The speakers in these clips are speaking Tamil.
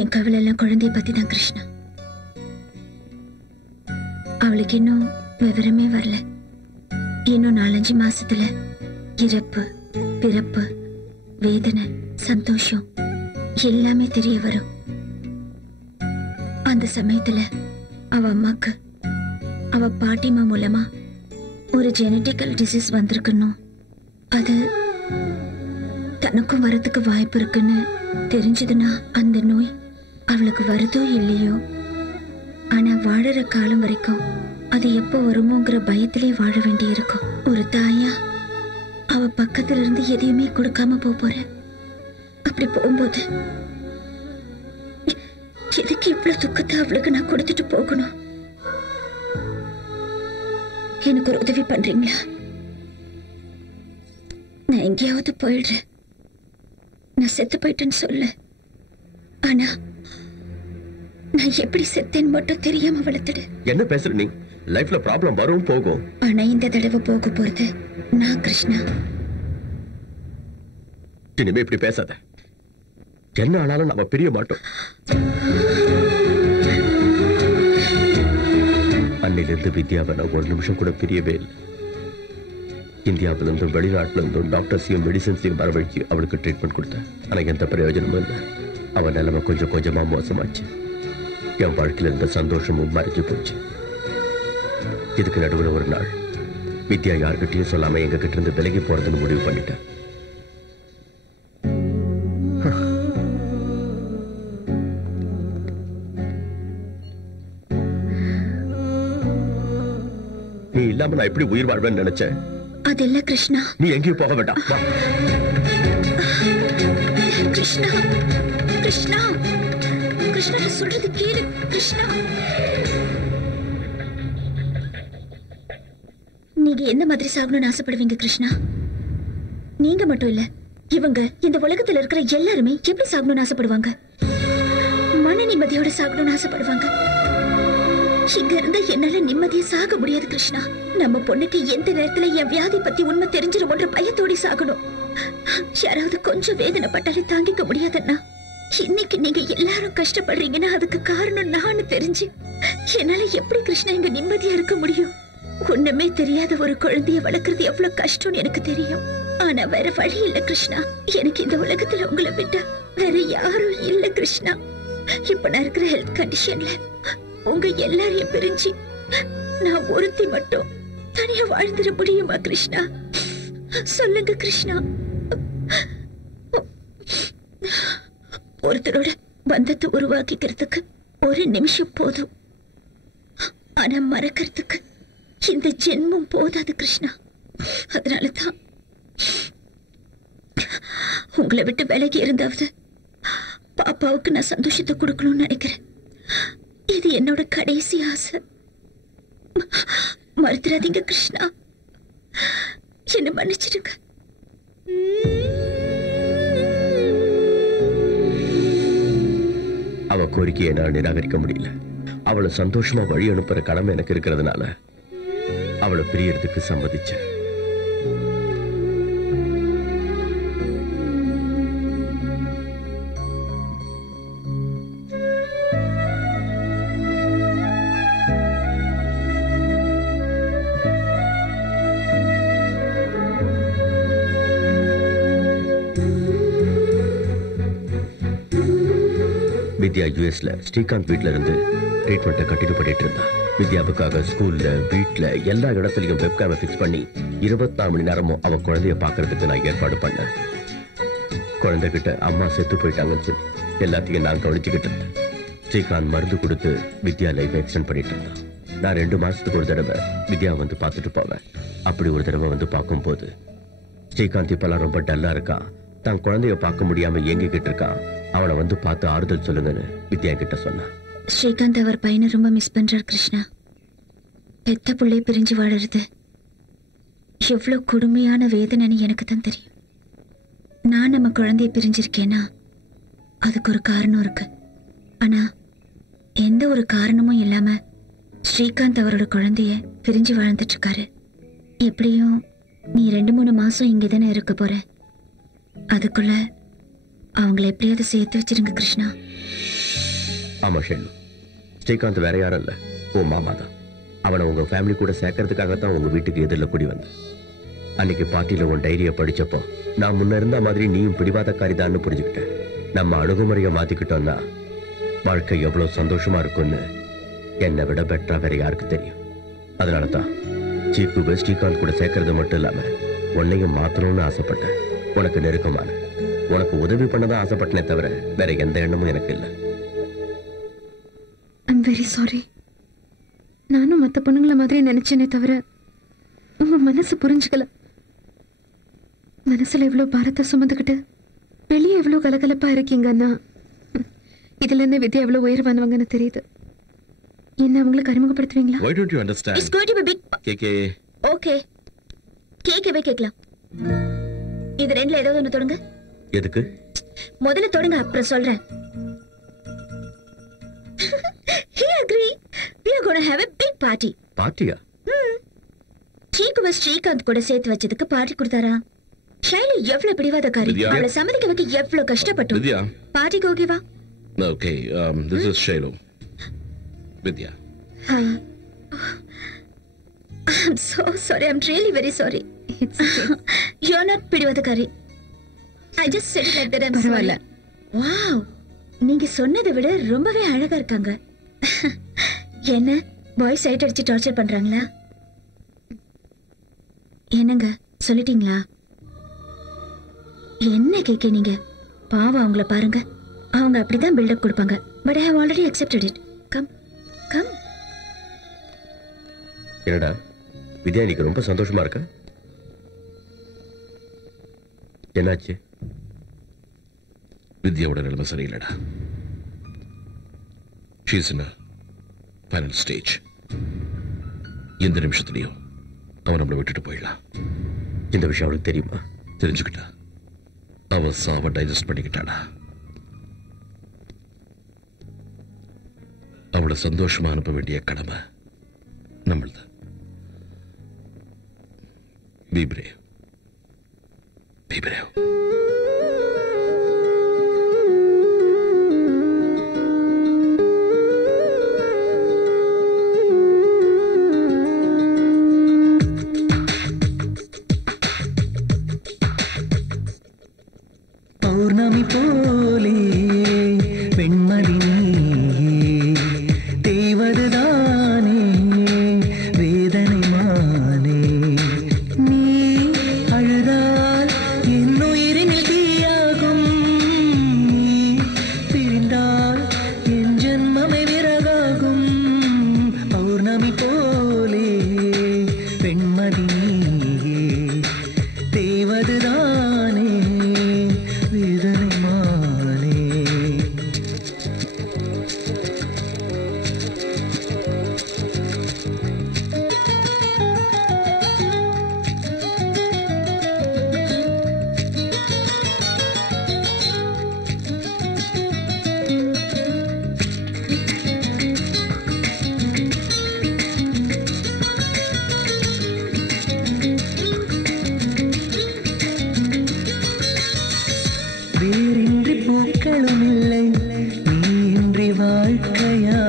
என் கவலை எல்லாம் குழந்தைய பத்தி தான் கிருஷ்ணா. அவளுக்கு இன்னும் விவரமே வரல. இன்னும் 4-5 மாசத்துல இறப்பு, பிறப்பு, வேதனை, சந்தோஷம் எல்லாமே தெரிய வரும். அந்த சமயத்துல அவ அம்மாக்கு அவ பாட்டிமா மூலமா ஒரு ஜெனடிக்கல் டிசீஸ் வந்திருக்கணும். அது தனக்கும் வரதுக்கு வாய்ப்பு இருக்குன்னு தெரிஞ்சதுன்னா அந்த நோய் அவளுக்கு வருதோ இல்லையோ, ஆனா வாழற காலம் வரைக்கும் அது எப்போ வருமோங்கிற பயத்திலே வாழ வேண்டி இருக்கும். ஒரு தாயா அவ பக்கத்துல இருந்து எதையுமே கொடுக்காம போற. அப்படி போகும்போது எதுக்கு இவ்வளவு துக்கத்தை அவளுக்கு நான் கொடுத்துட்டு போகணும்? எனக்கு ஒரு உதவி பண்றீங்களா? நான் எங்கேயாவது போயிடுறேன். நான் செத்து போயிட்டேன்னு சொல்லு. ஆனா நான் எப்படி செத்தேன்னு மட்டும் தெரியாம வளர்த்துடு. என்ன பேசுற நீ? லைஃப்ல ப்ராப்ளம் வரும் போகும். ஆனா இந்த தடவை போக போறது நான் கிருஷ்ணா. இனிமே இப்படி பேசாத. என்ன ஆனாலும் நம்ம பிரிய மாட்டோம். அன்னிலிருந்து வித்யாவை நான் ஒரு நிமிஷம் கூட பிரியவே இல்லை. இந்தியாவிலிருந்தும் வெளிநாட்டில இருந்தும் டாக்டர்ஸையும் மெடிசன்ஸையும் வரவழைச்சு அவளுக்கு ட்ரீட்மெண்ட் கொடுத்தேன். ஆனா எந்த பிரயோஜனமும் இல்லை. அவன் நிலைமை கொஞ்சம் கொஞ்சமா மோசமாச்சு. என் வாழ்க்கையில இருந்த சந்தோஷமும் மறைஞ்சு போச்சு. இதுக்கு நடுவில் ஒரு நாள் வித்யா யார்கிட்டையும் சொல்லாம எங்க கிட்ட இருந்து விலகி போறதுன்னு முடிவு பண்ணிட்டேன். நீ இல்லாம நான் எப்படி உயிர் வாழ்வேன்னு நினைச்சேன். அது இல்ல கிருஷ்ணா. நீ எங்கேயும் போக வேண்டாம். கிருஷ்ணா, கிருஷ்ணா, கிருஷ்ணா சொல்றது கேளு கிருஷ்ணா. நீங்க எந்த மாதிரி சாகணும்னு ஆசைப்படுவீங்க கிருஷ்ணா? நீங்க மட்டும் இல்ல, இவங்க இந்த உலகத்துல இருக்கிற எல்லாருமே எப்படி சாகணும்னு ஆசைப்படுவாங்க? மன நிம்மதியோட சாகணும்னு ஆசைப்படுவாங்க. இங்க இருந்த என்னால நிம்மதியா சாக முடியாது கிருஷ்ணா. நம்ம பொண்ணுக்கு எந்த நேரத்துல என் வியாதி பத்தி உண்மை தெரிஞ்சிருமோன்ற பயத்தோடி சாகணும். யாராவது கொஞ்சம் வேதனைப்பட்டாலே தாங்கிக்க முடியாதுன்னா, இன்னைக்கு நீங்க எல்லாரும் கஷ்டப்படுறீங்கன்னா அதுக்கு காரணம் நான் தெரிஞ்சு என்னால எப்படி கிருஷ்ணா இங்க நிம்மதியா இருக்க முடியும்? ஒண்ணுமே தெரியாத ஒரு குழந்தைய வளர்க்கறது எவ்வளவு கஷ்டம்னு எனக்கு தெரியும். ஆனா வேற வழி இல்ல கிருஷ்ணா. எனக்கு இந்த உலகத்துல உங்களை விட்டா வேற யாரும் இல்ல கிருஷ்ணா. இப்ப நான் இருக்கிற ஹெல்த் கண்டிஷன்ல உங்க எல்லாரையும் பிரிஞ்சு நான் ஒருத்தி மட்டும் தனியா வாழ்ந்துட முடியுமா கிருஷ்ணா? சொல்லுங்க கிருஷ்ணா. ஒருத்தரோட பந்தத்தை உருவாக்கிக்கிறதுக்கு ஒரு நிமிஷம் போதும். ஆனா மறக்கிறதுக்கு இந்த ஜென்மம் போதாது கிருஷ்ணா. அதனாலதான் உங்களை விட்டு விலகி இருந்தாவது பாப்பாவுக்கு நான் சந்தோஷத்தை கொடுக்கணும்னு நினைக்கிறேன். இது என்னோட கடைசி ஆசை. மறுத்துறாதீங்க கிருஷ்ணா. என்ன மன்னிச்சிடுங்க. அவ கோரிக்கையை என்னால் நிராகரிக்க முடியல. அவளை சந்தோஷமா வழி அனுப்புற கடமை எனக்கு இருக்கிறதுனால அவளை பிரியறதுக்கு சம்மதிச்சேன். வித்யா யுஎஸ்ல ஸ்ரீகாந்த் வீட்ல இருந்து ட்ரீட்மெண்ட்டை கண்டினியூ பண்ணிட்டு இருந்தா. வித்யாவுக்காக ஸ்கூல்ல, வீட்டுல எல்லா இடத்துலயும் வெப்கேமை பிக்ஸ் பண்ணி 24 மணி நேரமும் அவ குழந்தைய பாக்குறதுக்கு நான் ஏற்பாடு பண்ணேன். குழந்தைகிட்ட அம்மா செத்து போயிட்டாங்கன்னு சொல்லி எல்லாத்தையும் நான் கவனிச்சுக்கிட்டு இருந்தேன். ஸ்ரீகாந்த் மருந்து கொடுத்து வித்யா லைஃப் எக்ஸ்டெண்ட் பண்ணிட்டு இருந்தான். நான் 2 மாசத்துக்கு ஒரு தடவை வித்யா வந்து பார்த்துட்டு போவேன். அப்படி ஒரு தடவை வந்து பார்க்கும்போது, ஸ்ரீகாந்த் இப்பெல்லாம் ரொம்ப டல்லா இருக்கான், தான் குழந்தைய பார்க்க முடியாம ஏங்கிக்கிட்டு இருக்கான், அவனை வந்து பார்த்து ஆறுதல் சொல்லுங்கன்னு வித்யா கிட்ட சொன்னான். ஸ்ரீகாந்த் அவர் பையனை ரொம்ப மிஸ் பண்றார் கிருஷ்ணா. பெத்த பிள்ளை பிரிஞ்சு வாழறது எவ்வளவு கொடுமையான வேதனைன்னு எனக்கு தான் தெரியும். நான் நம்ம குழந்தைய பிரிஞ்சிருக்கேன்னா அதுக்கு ஒரு காரணம் இருக்கு. ஆனா எந்த ஒரு காரணமும் இல்லாம ஸ்ரீகாந்த் அவரோட குழந்தைய பிரிஞ்சு வாழ்ந்துட்டு இருக்காரு. எப்படியும் நீ 2-3 மாசம் இங்கதானே இருக்க போற. அதுக்குள்ள அவங்களை எப்படியாவது சேர்த்து வச்சிருங்க கிருஷ்ணா. ஆமா ஷெல்லு, ஸ்ரீகாந்த் வேற யாரும் இல்ல, உன் மாமா தான். அவனை உங்க ஃபேமிலி கூட சேர்க்கறதுக்காகத்தான் உங்க வீட்டுக்கு எதிரில் கூடி வந்த. அன்னைக்கு பார்ட்டியில உன் டைரியை படிச்சப்போ நான் முன்ன இருந்த மாதிரி நீயும் பிடிவாதக்காரிதான்னு புரிஞ்சுக்கிட்டேன். நம்ம அணுகுமுறையை மாத்திக்கிட்டோம்னா வாழ்க்கை எவ்வளவு சந்தோஷமா இருக்கும்னு என்னை விட பெட்டரா வேற யாருக்கு தெரியும். அதனாலதான் சீப்பு ஸ்ரீகாந்த் கூட சேர்க்கறது மட்டும் இல்லாம உன்னையும் மாத்தணும்னு ஆசைப்பட்டேன். உனக்கு நெருக்கமான, உனக்கு உதவி பண்ணதான் ஆசைப்பட்டனே தவிர வேற எந்த எண்ணமும் எனக்கு இல்லை. I'm very sorry. நானும் மற்ற பொண்ணுங்களை மாதிரி நினைச்சேனே தவிர உங்க மனசு புரிஞ்சுக்கல. மனசுல இவ்வளவு பாரத்தை சுமந்துக்கிட்டு வெளியே எவ்வளவு கலகலப்பா இருக்கீங்கன்னா இதுல இருந்து வித்யா எவ்வளவு உயர்வானவங்கன்னு தெரியுது. என்ன அவங்களுக்கு அறிமுகப்படுத்துவீங்களா? Why don't you understand? It's going to be big. KK. Okay. கேக்கவே கேட்கலாம். இது ரெண்டுல ஏதாவது ஒன்று தொடங்க. எதுக்கு? முதல்ல தொடங்க, அப்புறம் சொல்றேன். He agree. We are going to have a big party. பார்ட்டியா? சீக்குவ Srikanth கூட சேர்த்து வச்சதுக்கு பார்ட்டி கொடுத்தாரா? ஷைலு எவ்வளவு பிடிவாதக்காரி, அவளை சம்மதிக்க வைக்க எவ்வளவு கஷ்டப்பட்டோம். Vidya. பார்ட்டிக்கு ஓகேவா? Okay, this is Shailu. Vidya. Hi. I'm so sorry. I'm really very sorry. It's okay. You're not பிடிவாதக்காரி. I just said it like that. I'm sorry. Wow. நீங்க சொன்னதை விட ரொம்பவே அழகா இருக்காங்க. என்ன பாய் சைட் அடிச்சு டார்ச்சர் பண்றாங்களா? என்னங்க சொல்லிட்டீங்களா? என்ன கேக்க நீங்க? பாவம் அவங்கள பாருங்க. அவங்க அப்படிதான் பில்டப் கொடுப்பாங்க. But I have already accepted it. Come. Come. என்னடா வித்யா இன்னைக்கு ரொம்ப சந்தோஷமா இருக்க? என்னாச்சு? வித்யாவோட நிலைமை சரியில்லடா. She's in a final stage. எந்த நிமிஷத்துலயும் அவன் நம்மளை விட்டுட்டு போயிடலாம். இந்த விஷயம் அவளுக்கு தெரியுமா? தெரிஞ்சுக்கிட்டா அவ சாவ டைஜஸ்ட் பண்ணிக்கிட்டாடா. அவளை சந்தோஷமா அனுப்ப வேண்டிய கடமை நம்மளது. Be brave. Be brave. பௌர்ணமி போலே வெண்மதி தேவதுதானே வேதனை மானே. நீ அழுதால் என் உயிரினில் தீயாகும், நீ பிரிந்தால் என் ஜென்மமே விறகாகும். பௌர்ணமி போலே வெண்மதி தேவதுதானே வேதனை மானே. வேறின்றி பூக்களும் இல்லை, நீன்றி வாழ்க்கையா?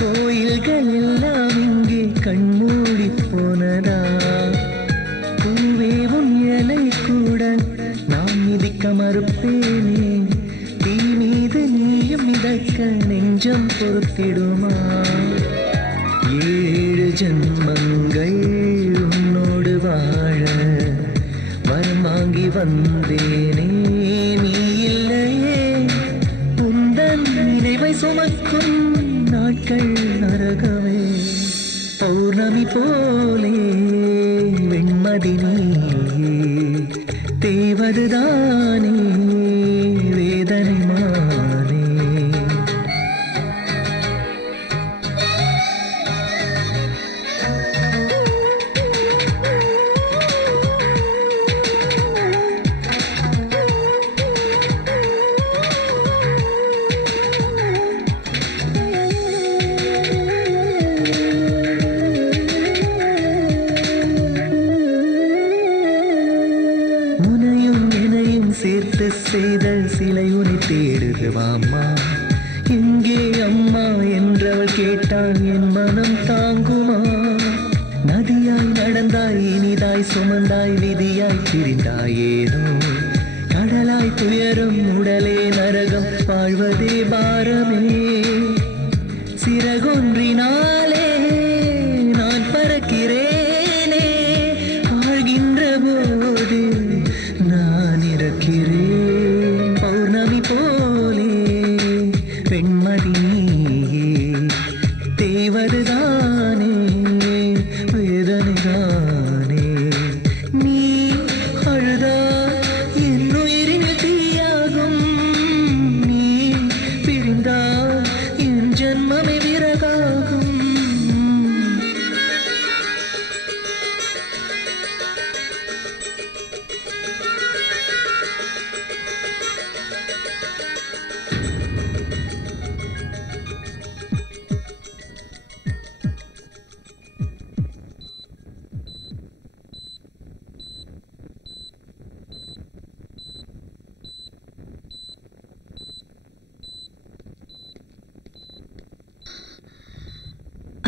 கோயில்கள் எல்லாம் இங்கே கண்மூடி போனதா? பூவே உன் இலை கூட நான் மிதிக்க மறுப்பேனே, தீ மீது நீயும் மிதக்க நெஞ்சம் பொறுத்திடுமா? 7 ஜன்மங்கள் உன்னோடு வாழ வரம் வாங்கி வந்தேனே, நீ இல்லையே உந்தன் நினைவை சுமக்கும் நாட்கள் நரகமே. பௌர்ணமி போலே வெண்மதி தேவதுதானே வேதனை மானே. உனையும் என்னையும் சேர்த்து செய்த சிலை உனை தேடுது வாம்மா. எங்கே அம்மா உடலே நரகம் வாழ்வதே பாரமே சிறகொன்றினாலே நான் பறக்கிறேனே வாழ்கின்ற போது நான் இறக்கிறேன் பௌர்ணமி போலே பெண்மதி தேவதுதானே வேதனைதானே நீ அழுதா என் உயிரின் தீயாகும் நீ பிரிந்தா என் ஜன்மமே விறகாகும்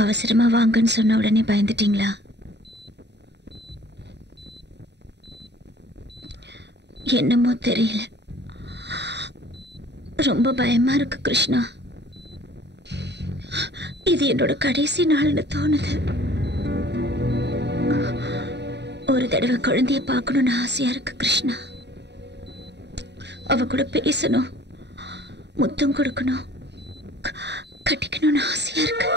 அவசரமா வாங்கன்னு சொன்ன உடனே பயந்துட்டீங்களா? என்னமோ தெரியல, ரொம்ப பயமா இருக்கு கிருஷ்ணா. இது என்னோட கடைசி நாள்னு தோணுது. ஒரு தடவை குழந்தைய பார்க்கணும்னு ஆசையா இருக்கு கிருஷ்ணா. அவ கூட பேசணும், முத்தம் கொடுக்கணும், கட்டிக்கணும்னு ஆசையா இருக்கு.